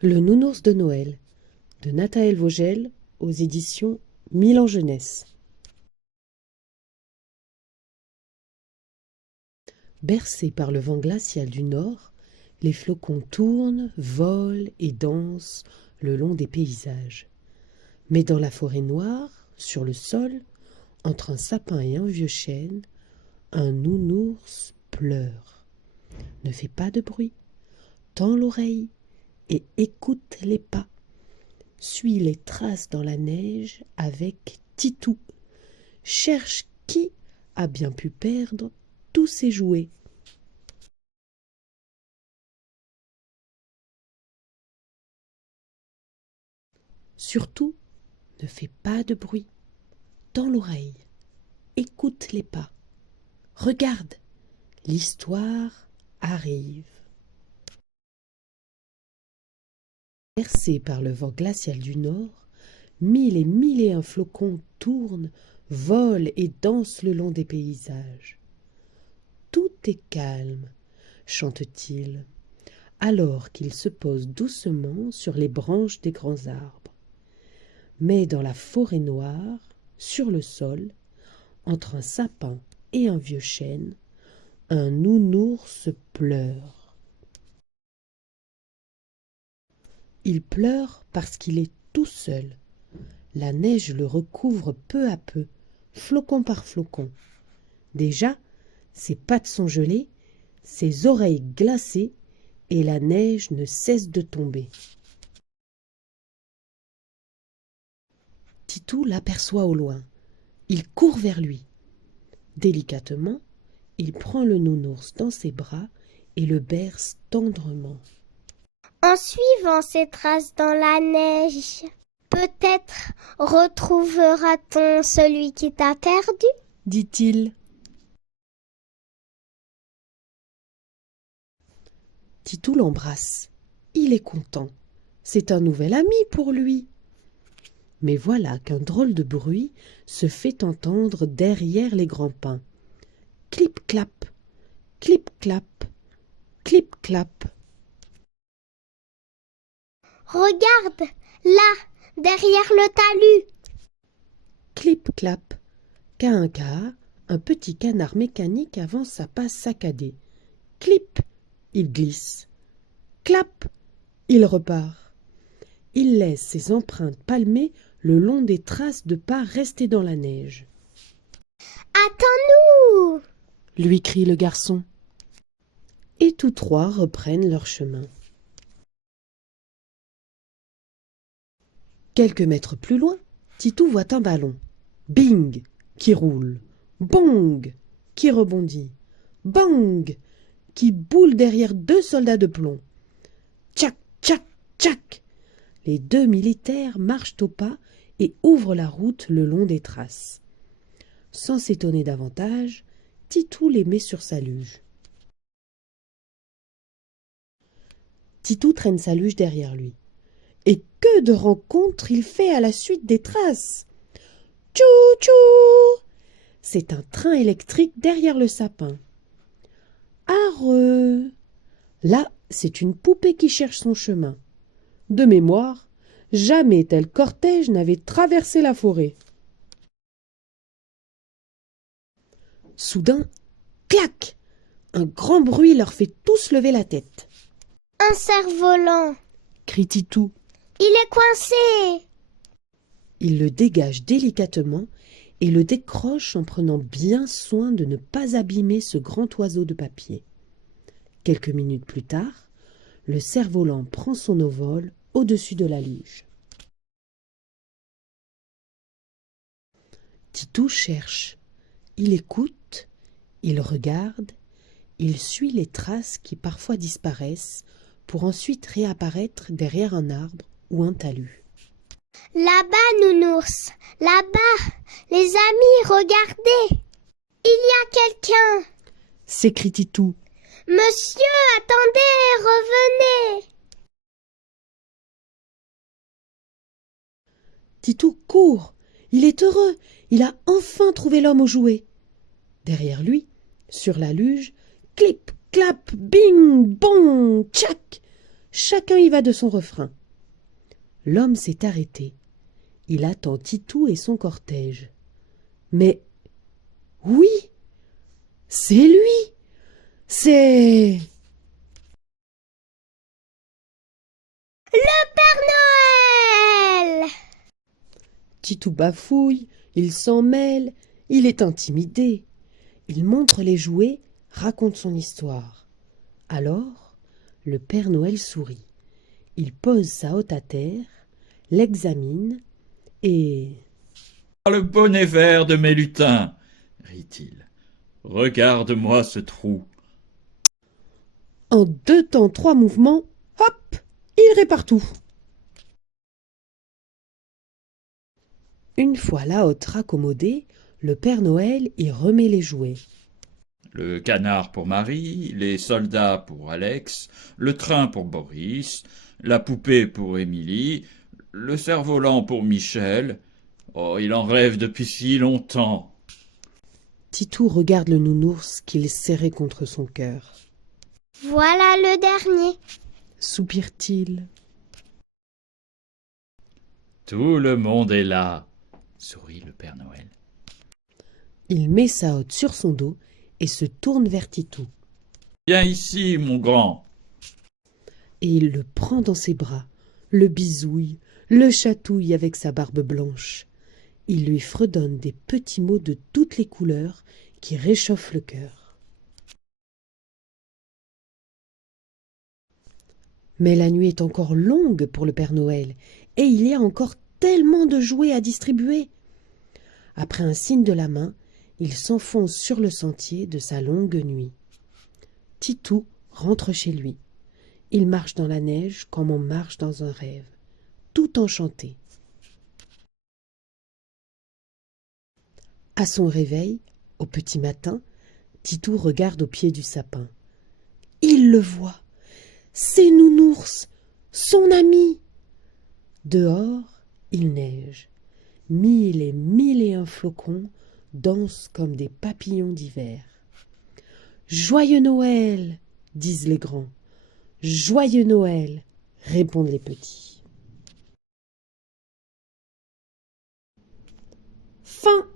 Le nounours de Noël de Nathaël Vogel aux éditions Milan Jeunesse. Bercés par le vent glacial du nord, les flocons tournent, volent et dansent le long des paysages. Mais dans la forêt noire, sur le sol, entre un sapin et un vieux chêne, un nounours pleure. Ne fais pas de bruit, tends l'oreille et écoute les pas. Suis les traces dans la neige avec Titou. Cherche qui a bien pu perdre tous ses jouets. Surtout, ne fais pas de bruit. Tends l'oreille. Écoute les pas. Regarde, l'histoire arrive. Bercés par le vent glacial du nord, 1001 flocons tournent, volent et dansent le long des paysages. Tout est calme, chante-t-il, alors qu'il se pose doucement sur les branches des grands arbres. Mais dans la forêt noire, sur le sol, entre un sapin et un vieux chêne, un nounours pleure. Il pleure parce qu'il est tout seul. La neige le recouvre peu à peu, flocon par flocon. Déjà, ses pattes sont gelées, ses oreilles glacées, et la neige ne cesse de tomber. Titou l'aperçoit au loin. Il court vers lui. Délicatement, il prend le nounours dans ses bras et le berce tendrement. En suivant ces traces dans la neige, peut-être retrouvera-t-on celui qui t'a perdu, dit-il. Titou l'embrasse. Il est content. C'est un nouvel ami pour lui. Mais voilà qu'un drôle de bruit se fait entendre derrière les grands pins. Clip-clap, clip-clap, clip-clap. Regarde, là, derrière le talus. Clip-clap, cahin-caha, un petit canard mécanique avance à pas saccadés. Clip, il glisse. Clap, il repart. Il laisse ses empreintes palmées le long des traces de pas restées dans la neige. Attends-nous, lui crie le garçon. Et tous trois reprennent leur chemin. Quelques mètres plus loin, Titou voit un ballon. Bing, qui roule. Bong, qui rebondit. Bang, qui boule derrière 2 soldats de plomb. Tchac, tchac, tchac. Les 2 militaires marchent au pas et ouvrent la route le long des traces. Sans s'étonner davantage, Titou les met sur sa luge. Titou traîne sa luge derrière lui. Et que de rencontres il fait à la suite des traces. Tchou-tchou! C'est un train électrique derrière le sapin. Arreux! Là, c'est une poupée qui cherche son chemin. De mémoire, jamais tel cortège n'avait traversé la forêt. Soudain, clac! Un grand bruit leur fait tous lever la tête. un cerf-volant, Crie Titou. il est coincé. Il le dégage délicatement et le décroche en prenant bien soin de ne pas abîmer ce grand oiseau de papier. Quelques minutes plus tard, le cerf-volant prend son envol au-dessus de la luge. Titou cherche. Il écoute, il regarde, il suit les traces qui parfois disparaissent pour ensuite réapparaître derrière un arbre ou un talus. Là-bas, nounours, là-bas, les amis, regardez. Il y a quelqu'un. S'écrie Titou. Monsieur, attendez, revenez. Titou court. Il est heureux. Il a enfin trouvé l'homme aux jouets. Derrière lui, sur la luge, clip, clap, bing, bong, tchac. Chacun y va de son refrain. L'homme s'est arrêté. Il attend Titou et son cortège. Mais oui, c'est lui. C'est le Père Noël! Titou bafouille, il s'en mêle, il est intimidé. Il montre les jouets, raconte son histoire. Alors, le Père Noël sourit. Il pose sa hotte à terre, l'examine et... « Le bonnet vert de mes lutins !» rit-il. « Regarde-moi ce trou. » En 2 temps 3 mouvements, hop, il répare tout. Une fois la hotte raccommodée, le Père Noël y remet les jouets. Le canard pour Marie, les soldats pour Alex, le train pour Boris, la poupée pour Émilie, le cerf-volant pour Michel. Oh, il en rêve depuis si longtemps. Titou regarde le nounours qu'il serrait contre son cœur. Voilà le dernier, soupire-t-il. Tout le monde est là, sourit le Père Noël. Il met sa hotte sur son dos et se tourne vers Titou. Viens ici, mon grand. Et il le prend dans ses bras, le bisouille, le chatouille avec sa barbe blanche. Il lui fredonne des petits mots de toutes les couleurs qui réchauffent le cœur. Mais la nuit est encore longue pour le Père Noël, et il y a encore tellement de jouets à distribuer. Après un signe de la main, il s'enfonce sur le sentier de sa longue nuit. Titou rentre chez lui. Il marche dans la neige comme on marche dans un rêve, tout enchanté. À son réveil, au petit matin, Titou regarde au pied du sapin. Il le voit. C'est Nounours, son ami. Dehors, il neige. 1001 flocons dansent comme des papillons d'hiver. Joyeux Noël, disent les grands. Joyeux Noël, répondent les petits. Fin.